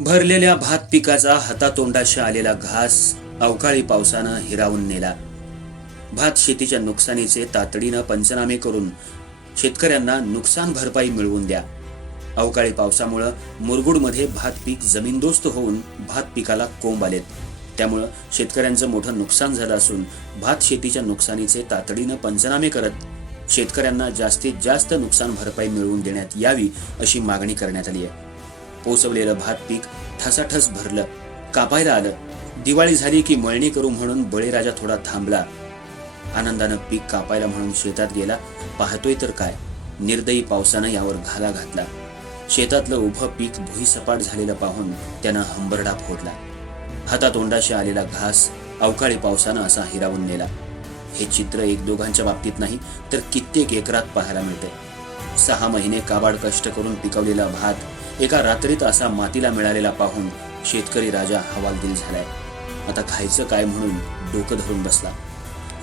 भरलेल्या भात पिकाचा हातातोंडाशी आलेला घास अवकाळी पावसानं हिरावून नेला. भात शेतीच्या नुकसानीचे तातडीनं पंचनामे करून शेतकऱ्यांना नुकसान भरपाई मिळवून द्या. अवकाळी पावसामुळं मुरगुडमध्ये भात पीक जमीनदोस्त होऊन भात पिकाला कोंब आलेत. त्यामुळं शेतकऱ्यांचं मोठं नुकसान झालं असून भात शेतीच्या नुकसानीचे तातडीनं पंचनामे करत शेतकऱ्यांना जास्तीत जास्त नुकसान भरपाई मिळवून देण्यात यावी अशी मागणी करण्यात आली आहे. पोचवलेलं भात पीक ठसाठस भरलं. कापायला आलं. दिवाळी झाली की मळणी करू म्हणून बळीराजा थोडा थांबला. आनंदानं पीक कापायला म्हणून शेतात गेला. पाहतोय तर काय? निर्दयी पावसानं यावर घाला घातला. शेतातलं उभं पीक भुईसपाट झालेलं पाहून त्यानं हंबरडा फोडला. हातातोंडाशी आलेला घास अवकाळी पावसानं असा हिरावून नेला. हे चित्र एक दोघांच्या बाबतीत नाही तर कित्येक एकरात पाहायला मिळते सहा महिने काबाड कष्ट करून पिकवलेला भात एका रात्रीत असा मातीला मिळालेला पाहून शेतकरी राजा हवालदिल झालाय. आता खायचं काय म्हणून डोकं धरून बसला.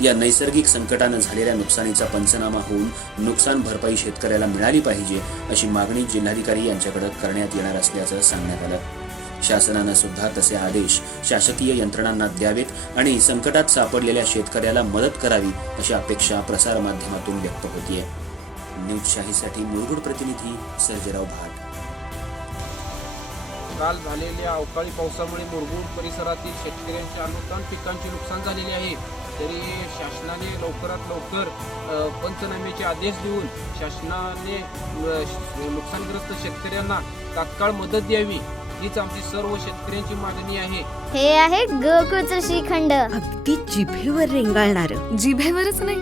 या नैसर्गिक संकटानं झालेल्या नुकसानीचा पंचनामा होऊन नुकसान भरपाई शेतकऱ्याला मिळाली पाहिजे अशी मागणी जिल्हाधिकारी यांच्याकडे करण्यात येणार असल्याचं सांगण्यात आलं. शासनानं सुद्धा तसे आदेश शासकीय यंत्रणांना द्यावेत आणि संकटात सापडलेल्या शेतकऱ्याला मदत करावी अशी अपेक्षा प्रसारमाध्यमातून व्यक्त होतीये. न्यूजशाहीसाठी मुरगुड प्रतिनिधी सर्जेराव भाट. काल झालेल्या अवकाळी पावसामुळे मुरगूड परिसरातील शेतकऱ्यांच्या अनुदान पिकांचे नुकसान झालेले आहे. तरी शासनाने लवकरात लवकर पंचनाम्याचे आदेश देऊन शासनाने नुकसानग्रस्त शेतकऱ्यांना तात्काळ मदत द्यावी. हीच आमची सर्व शेतकऱ्यांची मागणी आहे. हे आहे गोकुळचं श्रीखंड अगदी जिभेवर रेंगाळणार. जिभेवरच नाही